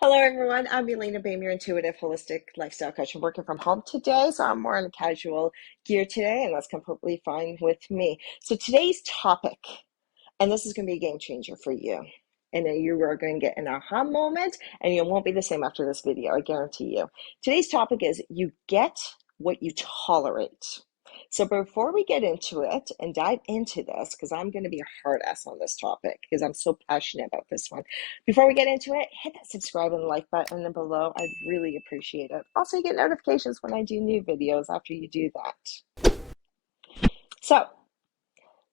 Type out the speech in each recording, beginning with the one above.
Hello, everyone. I'm Elena Bain, your intuitive, holistic lifestyle coach. I'm working from home today, so I'm more in casual gear today, and that's completely fine with me. So today's topic, and this is going to be a game changer for you, and then you are going to get an aha moment, and you won't be the same after this video, I guarantee you. Today's topic is you get what you tolerate. So before we get into it and dive into this, because I'm going to be a hard ass on this topic because I'm so passionate about this one. Before we get into it, hit that subscribe and like button below. I'd really appreciate it. Also, you get notifications when I do new videos after you do that. So,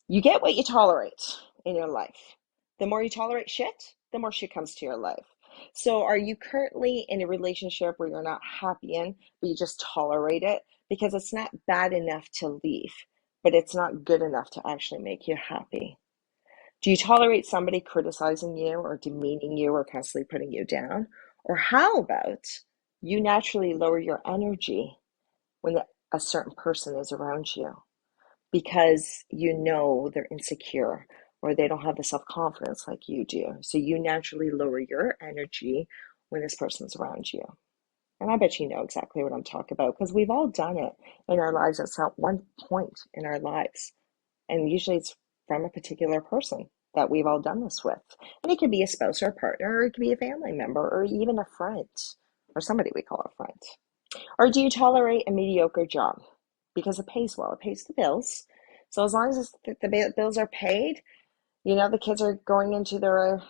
you get what you tolerate in your life. The more you tolerate shit, the more shit comes to your life. So, are you currently in a relationship where you're not happy in, but you just tolerate it? Because it's not bad enough to leave, but it's not good enough to actually make you happy. Do you tolerate somebody criticizing you or demeaning you or constantly putting you down? Or how about you naturally lower your energy when a certain person is around you because you know they're insecure or they don't have the self confidence like you do? So you naturally lower your energy when this person's around you. And I bet you know exactly what I'm talking about because we've all done it in our lives at some one point in our lives. And usually it's from a particular person that we've all done this with. And it could be a spouse or a partner, or it could be a family member, or even a friend, or somebody we call a friend. Or do you tolerate a mediocre job? Because it pays well, it pays the bills. So as long as the bills are paid, the kids are going into their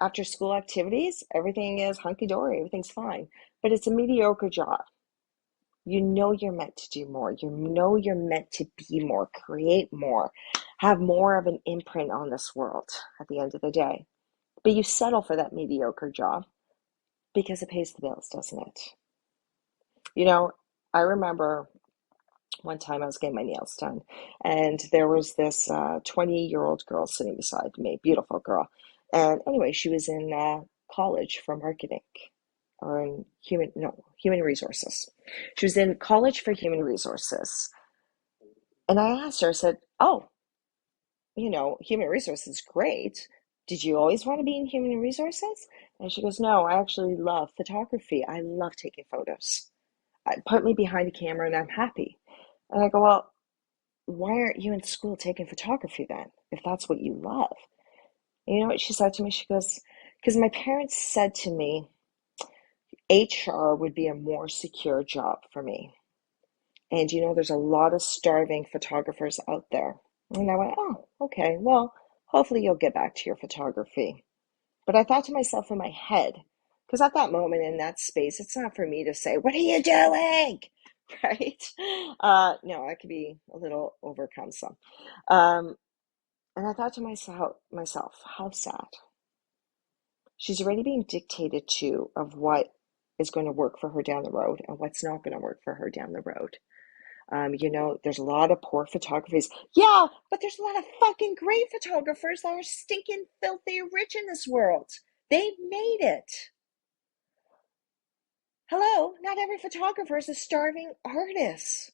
after school activities, everything is hunky dory, everything's fine. But it's a mediocre job. You know you're meant to do more. You know you're meant to be more, create more, have more of an imprint on this world at the end of the day. But you settle for that mediocre job because it pays the bills, doesn't it? You know, I remember one time I was getting my nails done, and there was this 20-year-old girl sitting beside me, beautiful girl. And anyway, she was in college for marketing or in human resources. She was in college for human resources. And I asked her, I said, "Oh, human resources is great. Did you always want to be in human resources?" And she goes, "No, I actually love photography. I love taking photos. Put me behind a camera and I'm happy." And I go, "Well, why aren't you in school taking photography then, if that's what you love?" And you know what she said to me? She goes, "Because my parents said to me, HR would be a more secure job for me. And there's a lot of starving photographers out there." And I went, "Oh, okay. Well, hopefully you'll get back to your photography." But I thought to myself in my head, because at that moment in that space, it's not for me to say, "What are you doing?" Right? No, I could be a little overcome some. Um, and I thought to myself, how sad. She's already being dictated to of what is going to work for her down the road and what's not going to work for her down the road. There's a lot of poor photographers. Yeah, but there's a lot of fucking great photographers that are stinking filthy rich in this world. They've made it. Hello, not every photographer is a starving artist.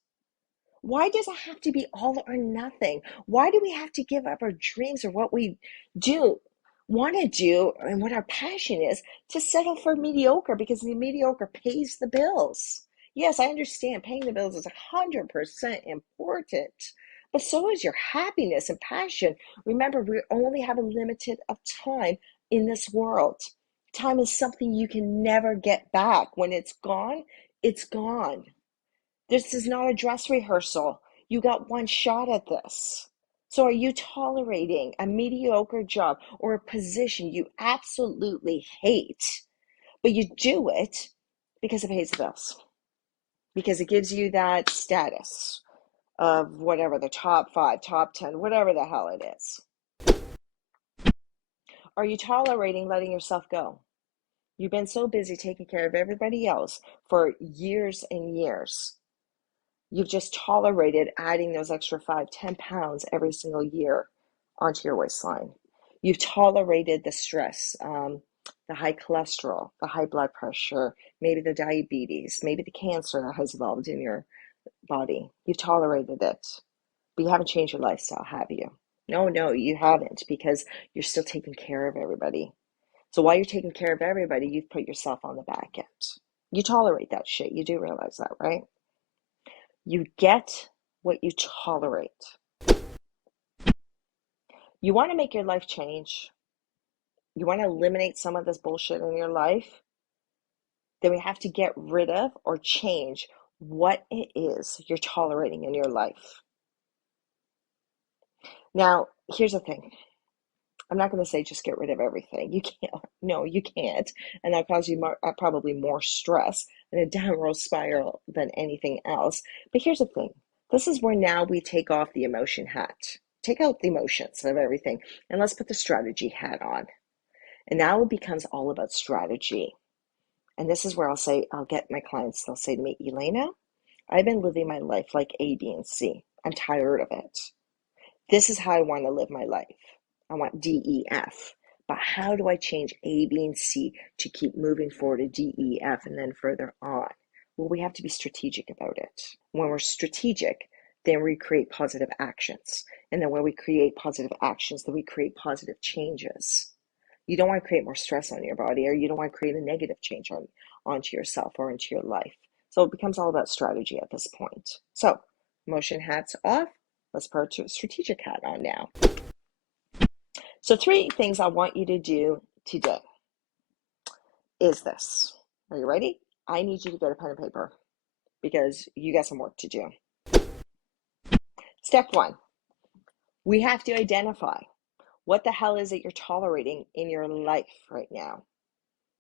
Why does it have to be all or nothing? Why do we have to give up our dreams or what we do, want to do, and what our passion is to settle for mediocre because the mediocre pays the bills? Yes, I understand paying the bills is 100% important, but so is your happiness and passion. Remember, we only have a limited of time in this world. Time is something you can never get back. When it's gone, it's gone. This is not a dress rehearsal. You got one shot at this. So are you tolerating a mediocre job or a position you absolutely hate, but you do it because it pays the bills, because it gives you that status of whatever, the top 5, top 10, whatever the hell it is? Are you tolerating letting yourself go? You've been so busy taking care of everybody else for years and years. You've just tolerated adding those extra 5, 10 pounds every single year onto your waistline. You've tolerated the stress, the high cholesterol, the high blood pressure, maybe the diabetes, maybe the cancer that has evolved in your body. You've tolerated it, but you haven't changed your lifestyle, have you? No, you haven't, because you're still taking care of everybody. So while you're taking care of everybody, you've put yourself on the back end. You tolerate that shit. You do realize that, right? You get what you tolerate. You want to make your life change. You want to eliminate some of this bullshit in your life. Then we have to get rid of or change what it is you're tolerating in your life. Now, here's the thing. I'm not going to say just get rid of everything. You can't. No, you can't. And that'll cause you probably more stress and a downward spiral than anything else. But here's the thing. This is where now we take off the emotion hat. Take out the emotions of everything and let's put the strategy hat on. And now it becomes all about strategy. And this is where I'll get my clients, they'll say to me, Elena, I've been living my life like A, B, and C. I'm tired of it. This is how I want to live my life. I want D, E, F. But how do I change A, B, and C to keep moving forward to D, E, F, and then further on? Well, we have to be strategic about it. When we're strategic, then we create positive actions. And then when we create positive actions, then we create positive changes. You don't want to create more stress on your body, or you don't want to create a negative change onto yourself or into your life. So it becomes all about strategy at this point. So emotion hats off. Let's put a strategic hat on now. So 3 things I want you to do today is this. Are you ready? I need you to get a pen and paper because you got some work to do. Step 1, we have to identify what the hell is it you're tolerating in your life right now.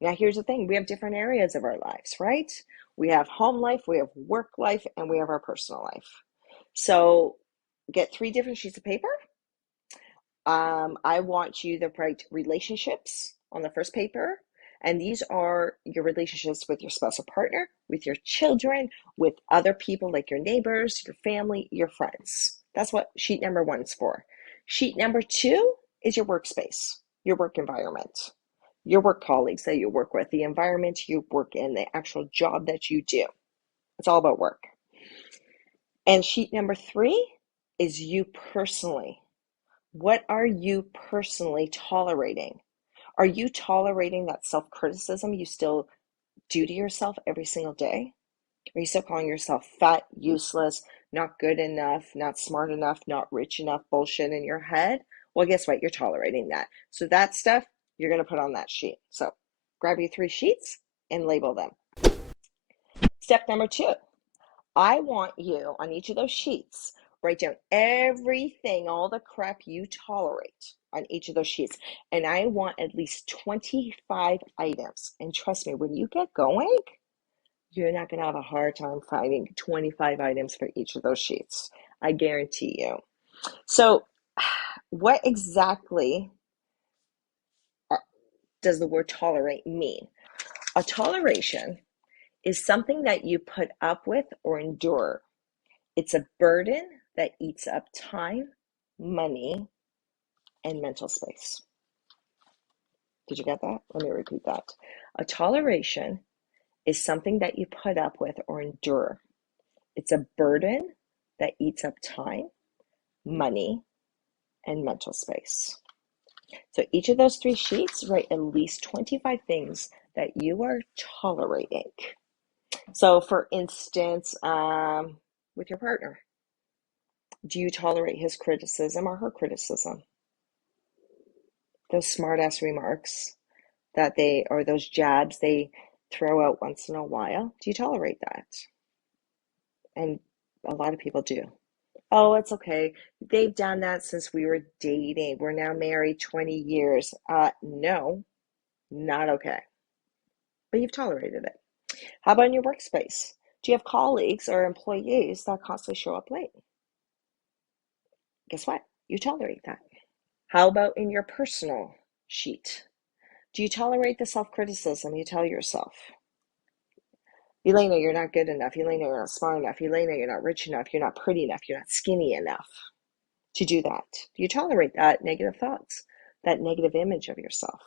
Now, here's the thing. We have different areas of our lives, right? We have home life, we have work life, and we have our personal life. So get 3 different sheets of paper. I want you to write relationships on the first paper. And these are your relationships with your spouse or partner, with your children, with other people like your neighbors, your family, your friends. That's what sheet number 1 is for. Sheet number 2 is your workspace, your work environment, your work colleagues that you work with, the environment you work in, the actual job that you do. It's all about work. And sheet number 3 is you personally. What are you personally tolerating? Are you tolerating that self-criticism you still do to yourself every single day? Are you still calling yourself fat, useless, not good enough, not smart enough, not rich enough, bullshit in your head? Well, guess what? You're tolerating that. So that stuff you're going to put on that sheet. So grab your 3 sheets and label them. Step number 2, I want you on each of those sheets, write down everything, all the crap you tolerate on each of those sheets. And I want at least 25 items. And trust me, when you get going, you're not going to have a hard time finding 25 items for each of those sheets. I guarantee you. So what exactly does the word tolerate mean? A toleration is something that you put up with or endure. It's a burden that eats up time, money, and mental space. Did you get that? Let me repeat that. A toleration is something that you put up with or endure. It's a burden that eats up time, money, and mental space. So each of those 3 sheets, write at least 25 things that you are tolerating. So for instance, with your partner, do you tolerate his criticism or her criticism? Those smart ass remarks that or those jabs they throw out once in a while, do you tolerate that? And a lot of people do. Oh, it's okay. They've done that since we were dating. We're now married 20 years. No, not okay. But you've tolerated it. How about in your workspace? Do you have colleagues or employees that constantly show up late? Guess what? You tolerate that. How about in your personal sheet? Do you tolerate the self-criticism you tell yourself? Elena, you're not good enough. Elena, you're not smart enough. Elena, you're not rich enough. You're not pretty enough. You're not skinny enough to do that. Do you tolerate that negative thoughts, that negative image of yourself?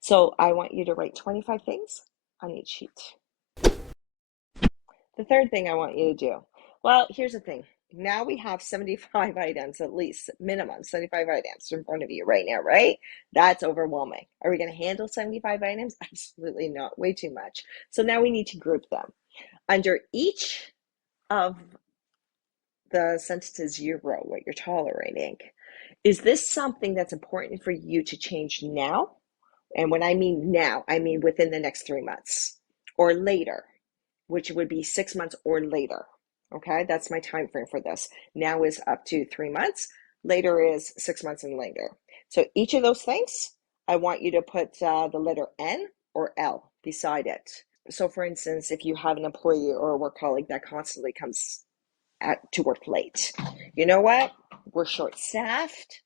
So I want you to write 25 things on each sheet. The third thing I want you to do, well, here's the thing. Now we have 75 items, at least minimum 75 items in front of you right now, right? That's overwhelming. Are we going to handle 75 items? Absolutely not. Way too much. So now we need to group them. Under each of the sentences you wrote, what you're tolerating, is this something that's important for you to change now? And when I mean now, I mean within the next 3 months or later, which would be 6 months or later. Okay, that's my time frame for this. Now is up to 3 months, later is 6 months and later. So each of those things, I want you to put the letter N or L beside it. So for instance, if you have an employee or a work colleague that constantly comes to work late, you know what? We're short staffed.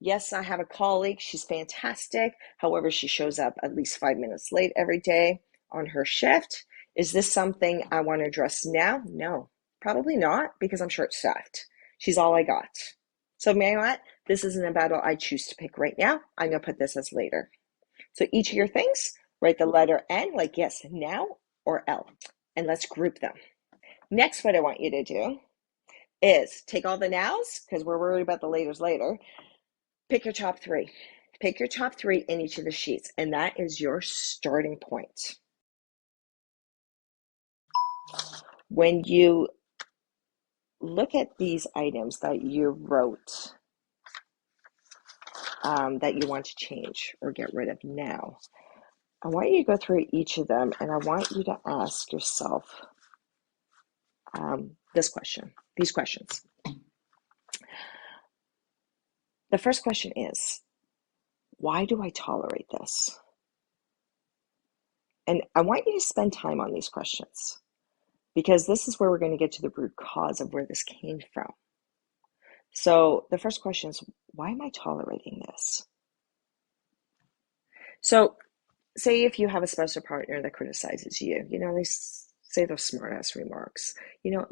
Yes, I have a colleague. She's fantastic. However, she shows up at least 5 minutes late every day on her shift. Is this something I want to address now? No, probably not, because I'm short staffed. She's all I got. So, you know what? This isn't a battle I choose to pick right now. I'm going to put this as later. So, each of your things, write the letter N, like yes, now, or L, and let's group them. Next, what I want you to do is take all the nows, because we're worried about the laters later. Pick your top three. Pick your top three in each of the sheets, and that is your starting point. When you look at these items that you wrote that you want to change or get rid of now, I want you to go through each of them, and I want you to ask yourself these questions. The first question is, why do I tolerate this? And I want you to spend time on these questions, because this is where we're going to get to the root cause of where this came from. So the first question is, why am I tolerating this? So say if you have a spouse or partner that criticizes you, they say those smart ass remarks,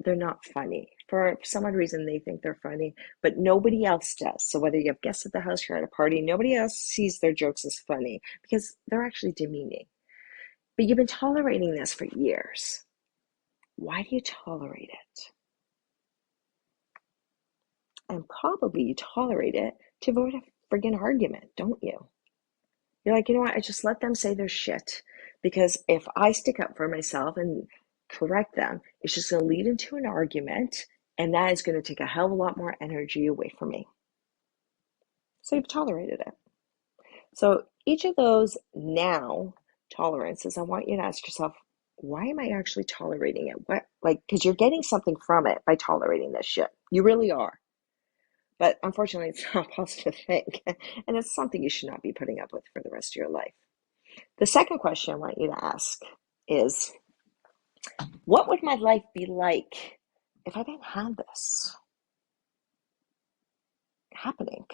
they're not funny. For some odd reason, they think they're funny, but nobody else does. So whether you have guests at the house, you're at a party, nobody else sees their jokes as funny because they're actually demeaning. But you've been tolerating this for years. Why do you tolerate it? And probably you tolerate it to avoid a friggin' argument, don't you? You're like, you know what? I just let them say their shit, because if I stick up for myself and correct them, it's just going to lead into an argument, and that is going to take a hell of a lot more energy away from me. So you've tolerated it. So each of those now tolerances, I want you to ask yourself, why am I actually tolerating it? Because you're getting something from it by tolerating this shit. You really are. But unfortunately, it's not a positive thing. And it's something you should not be putting up with for the rest of your life. The second question I want you to ask is, what would my life be like if I didn't have this happening?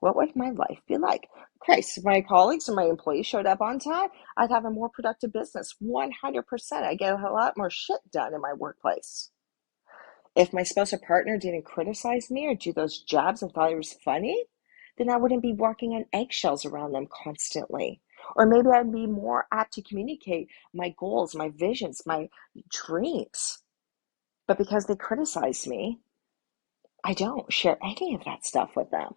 What would my life be like? Okay, so if my colleagues and my employees showed up on time, I'd have a more productive business. 100%. I get a lot more shit done in my workplace. If my spouse or partner didn't criticize me or do those jabs and thought it was funny, then I wouldn't be walking on eggshells around them constantly. Or maybe I'd be more apt to communicate my goals, my visions, my dreams. But because they criticize me, I don't share any of that stuff with them.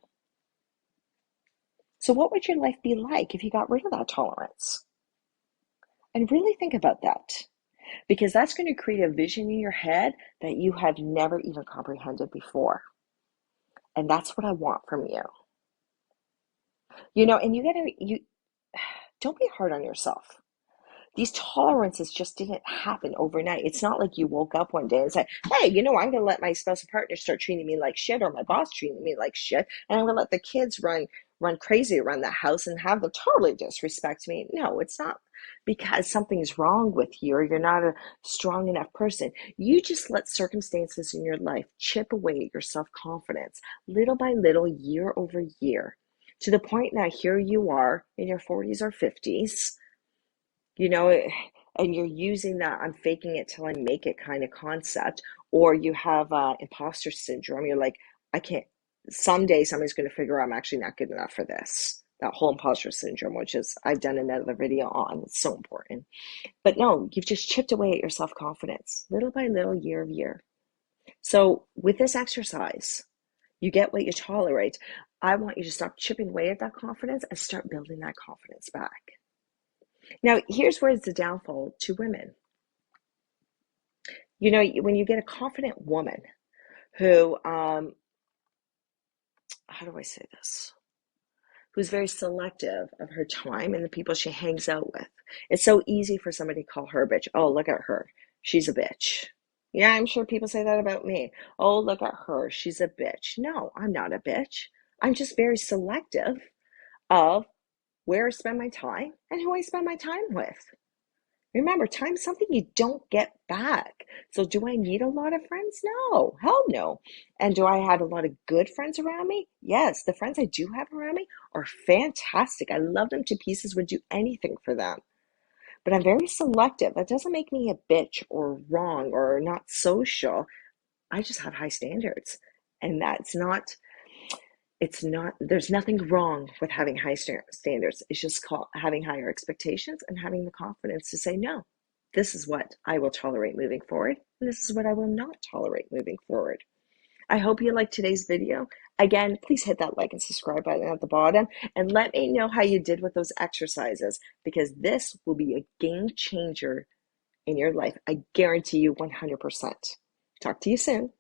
So, what would your life be like if you got rid of that tolerance? And really think about that, because that's going to create a vision in your head that you have never even comprehended before. And that's what I want from you. And you don't be hard on yourself. These tolerances just didn't happen overnight. It's not like you woke up one day and said, hey, I'm going to let my spouse and partner start treating me like shit, or my boss treating me like shit, and I'm going to let the kids run crazy around the house and have them totally disrespect me. No, it's not because something's wrong with you or you're not a strong enough person. You just let circumstances in your life chip away at your self-confidence little by little, year over year, to the point now here you are in your 40s or 50s, and you're using that I'm faking it till I make it kind of concept, or you have imposter syndrome. You're like, I can't, someday somebody's going to figure out I'm actually not good enough for this. That whole imposter syndrome, which is I've done another video on. It's so important. But no, you've just chipped away at your self-confidence little by little, year of year. So with this exercise, you get what you tolerate. I want you to stop chipping away at that confidence and start building that confidence back. Now, here's where it's the downfall to women. You know, when you get a confident woman who, how do I say this? Who's very selective of her time and the people she hangs out with. It's so easy for somebody to call her a bitch. Oh, look at her. She's a bitch. Yeah, I'm sure people say that about me. Oh, look at her. She's a bitch. No, I'm not a bitch. I'm just very selective of where I spend my time and who I spend my time with. Remember, time's something you don't get back. So, do I need a lot of friends? No, hell no. And do I have a lot of good friends around me? Yes, the friends I do have around me are fantastic. I love them to pieces, would do anything for them. But I'm very selective. That doesn't make me a bitch or wrong or not social. I just have high standards. And there's nothing wrong with having high standards. It's just called having higher expectations and having the confidence to say, no, this is what I will tolerate moving forward, and this is what I will not tolerate moving forward. I hope you liked today's video. Again, please hit that like and subscribe button at the bottom and let me know how you did with those exercises, because this will be a game changer in your life. I guarantee you 100%. Talk to you soon.